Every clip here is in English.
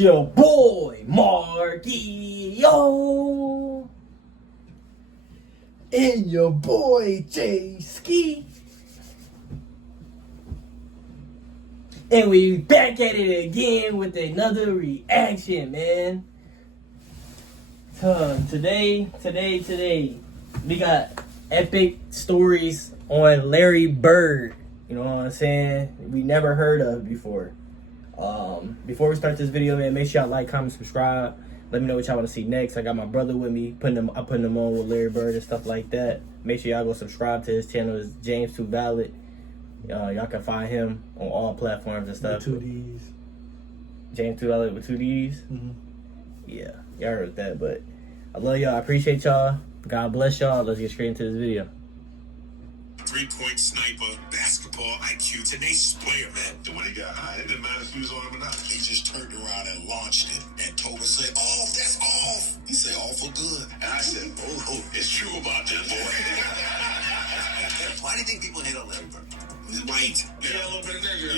your boy, Margio. And your boy, Jay Ski. And we back at it again with another reaction, man. Today, we got epic stories on Larry Bird. You know what I'm saying? We never heard of before. Before we start this video, man, make sure y'all like, comment, subscribe. Let me know what y'all want to see next. I got my brother with me, I'm putting them on with Larry Bird and stuff like that. Make sure y'all go subscribe to his channel. It's James Too Valid. Y'all can find him on all platforms and stuff. With 2 D's. James Too Valid with 2 D's. Mm-hmm. Yeah, y'all heard that. But I love y'all. I appreciate y'all. God bless y'all. Let's get straight into this video. 3-point sniper, basketball IQ, tenacious player, man. And when he got high, it didn't matter if he was on him or not. He just turned around and launched it. And Toba said, "Off, that's off." He said, "All for good." And I said, "Oh, it's true about that, boy." Why do you think people hate on Larry Bird? He's white. Yeah, a little bit of nigga.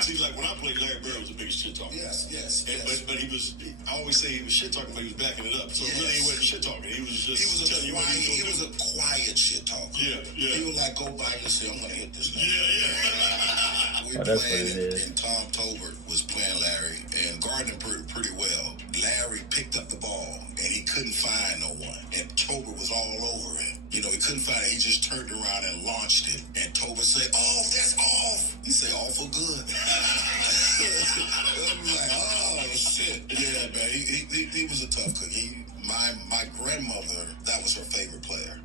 See, like when I played, Larry Bird was the biggest shit talker. Yes. But he was. I always say he was shit talking, but he was backing it up. So really, he wasn't shit talking. He was just. He was a quiet shit talker. Yeah. He would like go by and say, "I'm gonna hit this nigga." Yeah. We played and Tom Tolbert was playing Larry and guarding him pretty well. Larry picked up the ball and he couldn't find no one, and Tolbert was all over him. You know, he couldn't find it. He just turned around and launched it. And Tolbert said, "Off, that's off." He said, "All for good." I'm like, oh shit. Yeah, man. He was a tough cookie. My grandmother, that was her favorite player.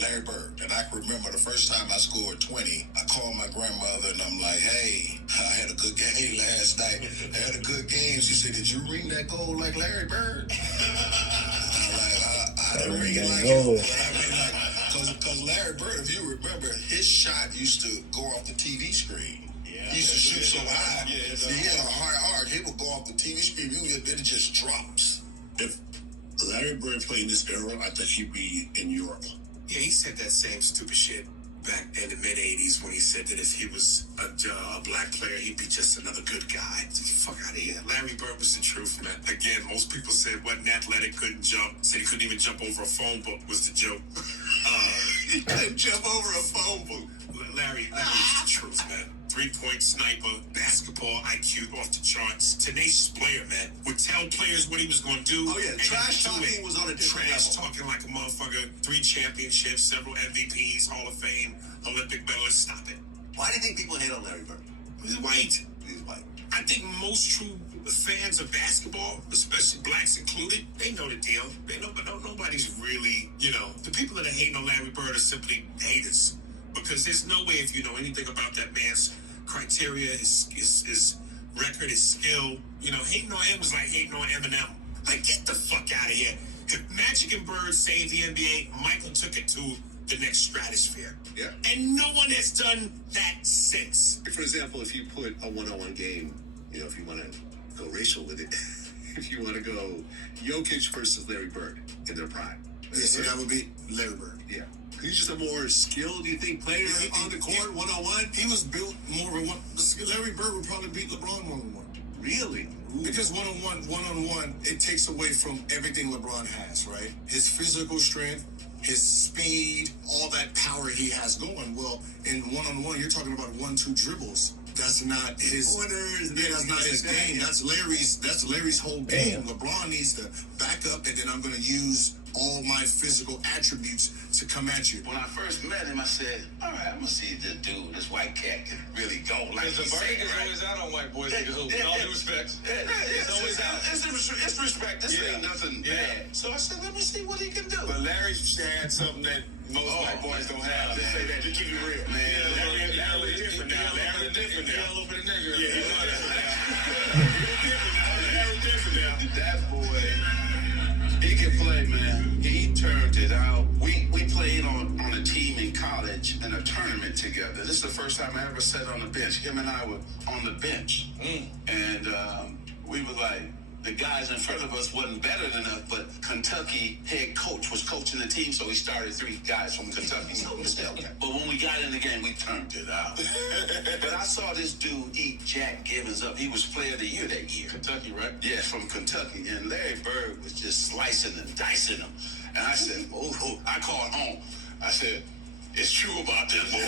Larry Bird. And I can remember the first time I scored 20, I called my grandmother and I'm like, "Hey, I had a good game last night. I had a good game." She said, "Did you ring that goal like Larry Bird?" I'm like, I didn't ring it like him. Because Larry Bird, if you remember, his shot used to go off the TV screen. He used to shoot so high. He had a high arc. He would go off the TV screen. Then it just drops. If Larry Bird played in this era, I think he'd be in Europe. Yeah, he said that same stupid shit back in the mid-'80s when he said that if he was a black player, he'd be just another good guy. Get the fuck out of here. Larry Bird was the truth, man. Again, most people said wasn't athletic, couldn't jump. Said he couldn't even jump over a phone book was the joke. He couldn't jump over a phone book. Larry was the truth, man. 3-point sniper, basketball IQ off the charts, tenacious player, man. Would tell players what he was going to do. Oh yeah, trash talking was on a different level. Trash talking like a motherfucker. 3 championships, several MVPs, Hall of Fame, Olympic medalist. Stop it. Why do you think people hate on Larry Bird? He's white. I think most true fans of basketball, especially blacks included, they know the deal. They know, but nobody's really, the people that are hating on Larry Bird are simply haters. Because there's no way, if you know anything about that man's criteria, his record, his skill, hating on him was like hating on Eminem. Like, get the fuck out of here. If Magic and Bird saved the NBA, Michael took it to the next stratosphere. Yeah. And no one has done that since. For example, if you put a one-on-one game, if you want to go racial with it, if you want to go Jokic versus Larry Bird in their prime. So that would be Larry Bird. Yeah. He's just a more skilled, do you think, player on the court, one-on-one? He was built more of a one. Larry Bird would probably beat LeBron one-on-one. Really? Ooh. Because one-on-one, it takes away from everything LeBron has, right? His physical strength, his speed, all that power he has going. Well, in one-on-one, you're talking about 1-2 dribbles. That's not his pointers. Yeah, that's not his game. That's Larry's whole game. LeBron needs to back up, and then I'm going to use all my physical attributes to come at you. When I first met him, I said, "All right, I'm gonna see if this dude, this white cat, can really go like he said." Because the always out on white boys who hoop. All due respect. It's always out. It's respect. This ain't nothing bad. So I said, let me see what he can do. But Larry had something that most white boys don't have. Just say that. Just keep it real. Man, Larry different now. Larry different now. A little bit of nigger. Yeah, Larry different now. That boy, he can play, man. He turned it out. We played on a team in college in a tournament together. This is the first time I ever sat on the bench. Him and I were on the bench. And we were like, the guys in front of us wasn't better than us, but Kentucky head coach was coaching the team, so he started 3 guys from Kentucky. So but when we got in the game, we turned it out. But I saw this dude eat Jack Givens up. He was player of the year that year. Kentucky, right? Yeah, from Kentucky. And Larry Bird was just slicing and dicing him. And I said, oh, I called home. I said, it's true about this boy. I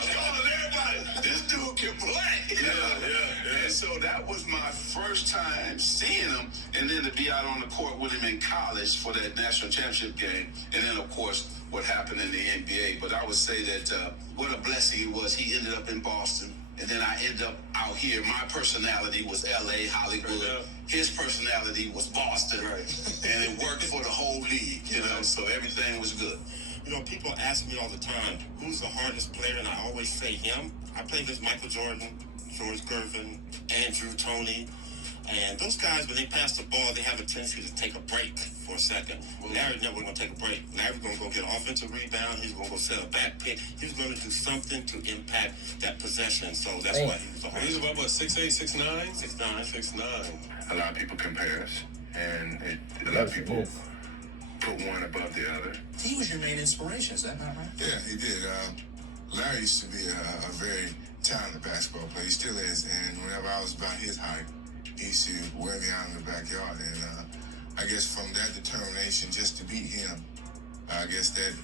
was calling everybody. This dude can play. Yeah. And so that was my first time seeing him, and then to be out on the court with him in college for that national championship game, and then of course what happened in the NBA. But I would say that what a blessing it was. He ended up in Boston, and then I ended up out here. My personality was LA, Hollywood. His personality was Boston, and it worked for the whole league. You know, so everything was good. You know, people ask me all the time, who's the hardest player? And I always say him. I played against Michael Jordan, George Gervin, Andrew Toney. And those guys, when they pass the ball, they have a tendency to take a break for a second. Larry never going to take a break. Larry's going to go get an offensive rebound. He's going to go set a back pick. He's going to do something to impact that possession. So that's why he was the hardest. He's about, what, 6'8", 6'9"? 6'9". A lot of people compare us. And a lot of people put one above the other. He was your main inspiration, is that not right? Yeah, he did. Larry used to be a very talented basketball player. He still is. And whenever I was about his height, he used to wear me out in the backyard. And I guess from that determination just to beat him, I guess that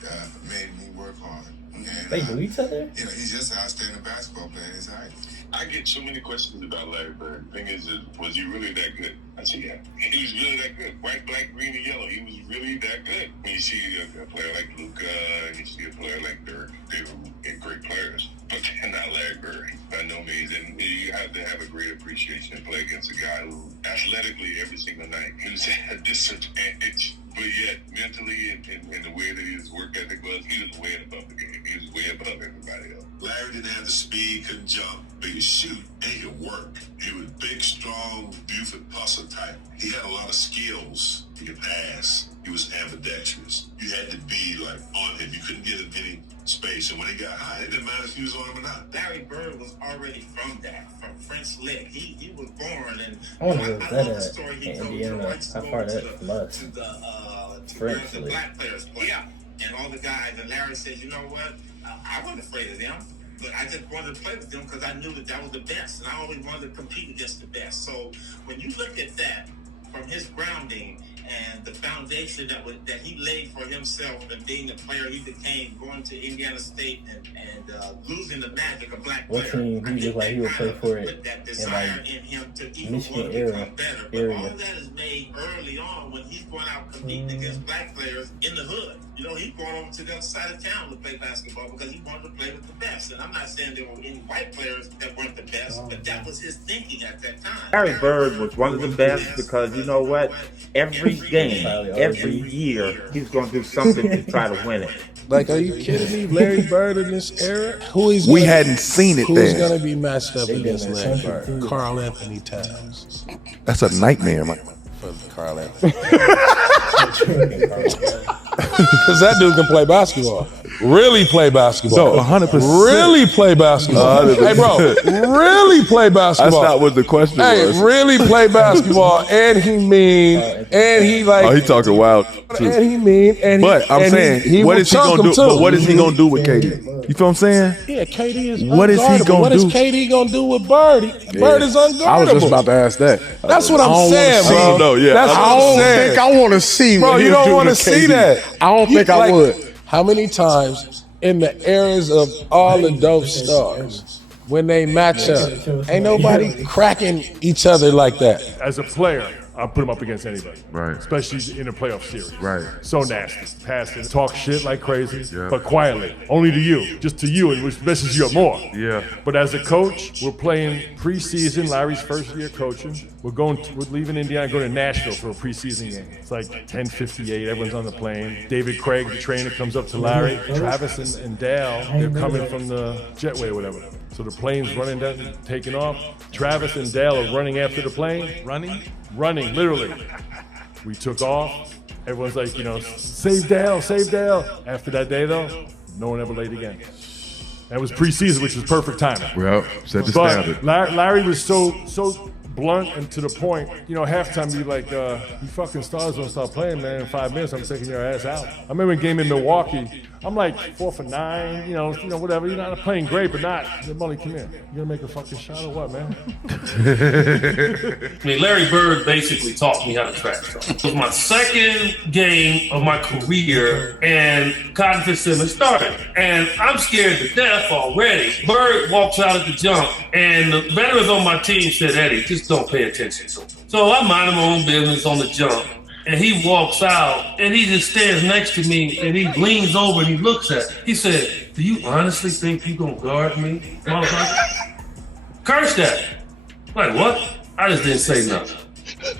made me work hard. And, they knew each other? You know, he's just an outstanding basketball player at his height. I get so many questions about Larry Bird. The thing is, was he really that good? I said, yeah. He was really that good. White, black, green, and yellow. He was really that good. When you see a player like Luka, and you see a player like Dirk, they were great players. But they're not Larry Bird, by no means. And you have to have a great appreciation and play against a guy who, athletically, every single night, he was at a disadvantage. But yet, mentally and the way that his work ethic was, he was way above the game. He was way above everybody else. Larry didn't have the speed, couldn't jump, but he could shoot and he could work. He was big, strong, Buford Pusser type. He had a lot of skills. He could pass. He was ambidextrous. You had to be like on him. You couldn't get him any space. And when he got high, it didn't matter if he was on him or not. Larry Bird was already from that, from French Lick. He was born, and I wonder if that in Indiana, how far that from us. To the black players play. Yeah. And all the guys, and Larry said, you know what? I wasn't afraid of them, but I just wanted to play with them because I knew that was the best, and I always wanted to compete against the best. So when you look at that, from his grounding and the foundation that he laid for himself and being the player he became, going to Indiana State and losing the Magic, a black player. What team he looked like he would play for it that desire in him to even Michigan want to area, become better. But all that is made early on when he's going out competing against black players in the hood. You know, he's going over to the other side of town to play basketball because he wanted to play with the best. And I'm not saying there were any white players that weren't the best, but that was his thinking at that time. Larry Bird was one of the best because you know what? Every game, every year, he's going to do something to try to win it. Like, are you kidding me? Larry Bird in this era? We hadn't seen it Who's then. going to be matched up against Larry Bird? Carl Anthony Towns. That's a nightmare, man. For Carl Anthony. Because that dude can play basketball. Really play basketball. No, 100%. Really play basketball. Hey, bro, really play basketball. That's not what the question was. Hey, really play basketball, and he mean, and he like. Oh, he talking wild too. And he mean, and but he, I'm and saying, he what will is he chunk gonna him do? too. But what is he gonna do with KD? You feel what I'm saying? Yeah, KD is. What is he unguardable. gonna What is do? KD gonna do with Bird? Bird is unguardable. I was just about to ask that. That's what I'm saying, bro. No, yeah. That's what I I'm don't saying. think I want to see. Bro, what you he'll don't do want to with see KD. that. I don't think I would. How many times in the eras of all the dope stars, when they match up, ain't nobody cracking each other like that? As a player, I'll put him up against anybody. Right. Especially in a playoff series. Right. So nasty. Passing, talk shit like crazy, but quietly. Only to you. Just to you, and which messes you up more. Yeah. But as a coach, we're playing preseason, Larry's first year coaching. We're leaving Indiana, going to Nashville for a preseason game. It's like 10:58, everyone's on the plane. David Craig, the trainer, comes up to Larry. Travis and Dale, they're coming from the jetway or whatever. So the plane's running down, taking off. Travis and Dale are running after the plane. Running, literally. We took off. Everyone's like, save Dale, save Dale. After that day, though, no one ever laid again. That was preseason, which was perfect timing. Well, set the But standard. Larry was so blunt and to the point. You know, halftime be like, you fucking stars don't stop playing, man. In 5 minutes, I'm taking your ass out. I remember a game in Milwaukee. I'm like 4 for 9, you know, whatever. You're not playing great, but not. Molly, come here. You gonna make a fucking shot or what, man? I mean, Larry Bird basically taught me how to trash talk. It was my second game of my career, and Cotton Fitzsimmons started. And I'm scared to death already. Bird walks out at the jump, and the veterans on my team said, Eddie, just don't pay attention to him. So I mind my own business on the jump. And he walks out, and he just stands next to me, and he leans over and he looks at me. He said, do you honestly think you gonna guard me, motherfucker? Curse that. Like, what? I just didn't say nothing.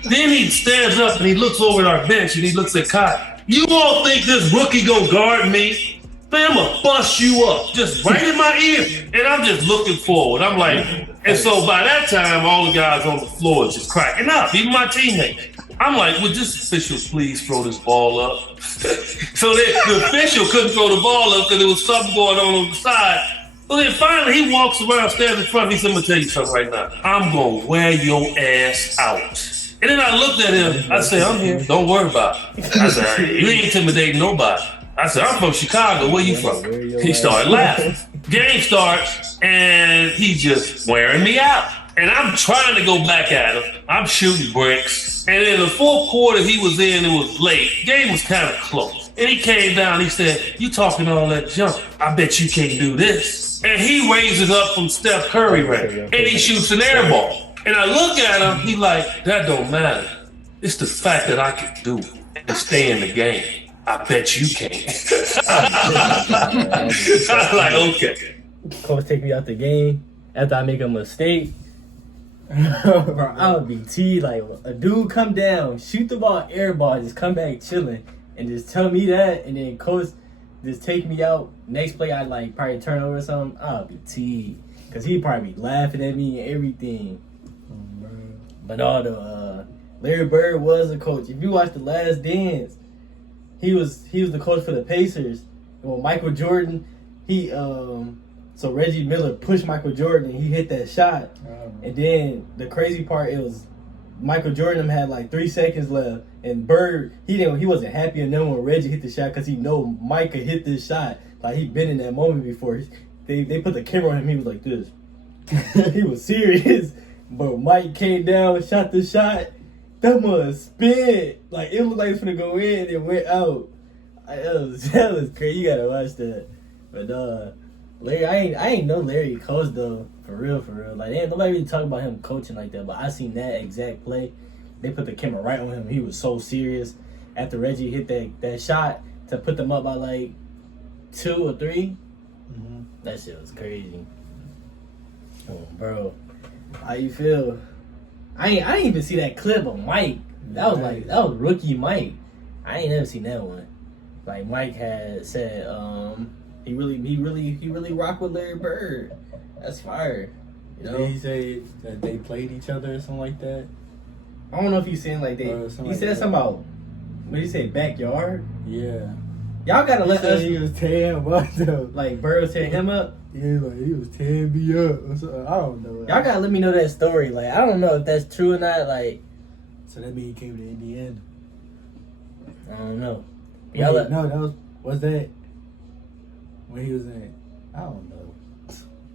Then he stands up and he looks over at our bench and he looks at Cotton. You all think this rookie gonna guard me? Man, I'm gonna bust you up, just right in my ear. And I'm just looking forward. I'm like, and so by that time, all the guys on the floor is just cracking up, even my teammates. I'm like, would this official please throw this ball up? So the official couldn't throw the ball up because there was something going on the side. Well, then finally he walks around, stands in front of me, and said, I'm gonna tell you something right now. I'm gonna wear your ass out. And then I looked at him, I said, I'm here, don't worry about it. I said, you ain't intimidating nobody. I said, I'm from Chicago, where you from? He started laughing. Game starts, and he's just wearing me out. And I'm trying to go back at him. I'm shooting bricks. And in the fourth quarter he was in, it was late. Game was kind of close. And he came down, he said, you talking all that junk. I bet you can't do this. And he raises up from Steph Curry rank. And he shoots an air ball. And I look at him, he like, that don't matter. It's the fact that I can do it and stay in the game. I bet you can't. I was like, okay. Coach take me out the game after I make a mistake. Bro, I would be T like a dude come down, shoot the ball, air ball, just come back chilling, and just tell me that, and then coach just take me out. Next play, I like probably turn over or something. I would be T, cause he'd probably be laughing at me and everything. But no, Larry Bird was a coach. If you watch The Last Dance, he was the coach for the Pacers. Well, Michael Jordan, so Reggie Miller pushed Michael Jordan and he hit that shot. And then the crazy part, it was Michael Jordan had like 3 seconds left, and Bird, he wasn't happy enough when Reggie hit the shot because he know Mike could hit this shot. Like he'd been in that moment before. They put the camera on him, he was like this. He was serious. But Mike came down, shot the shot. That must spin. Like it looked like it was gonna go in and it went out. That was crazy. You gotta watch that. But Larry, I ain't know Larry coached though, for real. Like, ain't nobody really talk about him coaching like that, but I seen that exact play. They put the camera right on him. He was so serious after Reggie hit that shot to put them up by like 2 or 3. Mm-hmm. That shit was crazy. Oh, bro, how you feel? I ain't even see that clip of Mike. That was rookie Mike. I ain't never seen that one. Like Mike had said, he really rocked with Larry Bird. That's fire. You know? Did he say that they played each other or something like that? I don't know if he's saying like they. He said something about. What did he say? Backyard. Yeah. Y'all gotta let us. He was tearing him up though. Like Bird was tearing him up. Yeah, like he was tearing me up. Or something. I don't know. Y'all gotta let me know that story. Like I don't know if that's true or not. Like. So that means he came to Indiana. I don't know. Wait, no, was that when he was in? I don't know.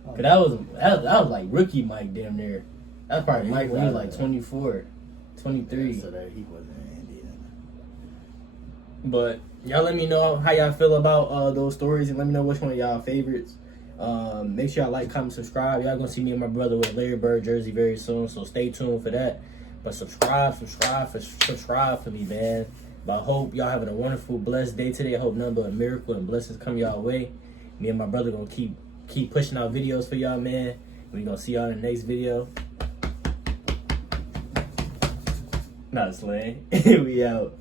Cause that was like rookie Mike damn near. That's probably Mike when he was like 24, 23. So that he wasn't in Indiana. But y'all let me know how y'all feel about those stories, and let me know which one of y'all favorites. Make sure y'all like, comment, subscribe. Y'all gonna see me and my brother with Larry Bird jersey very soon, so stay tuned for that. But subscribe for me, man. But I hope y'all having a wonderful, blessed day today. I hope nothing but a miracle and blessings come y'all way. Me and my brother gonna keep pushing out videos for y'all, man. We gonna see y'all in the next video. Not slang. We out.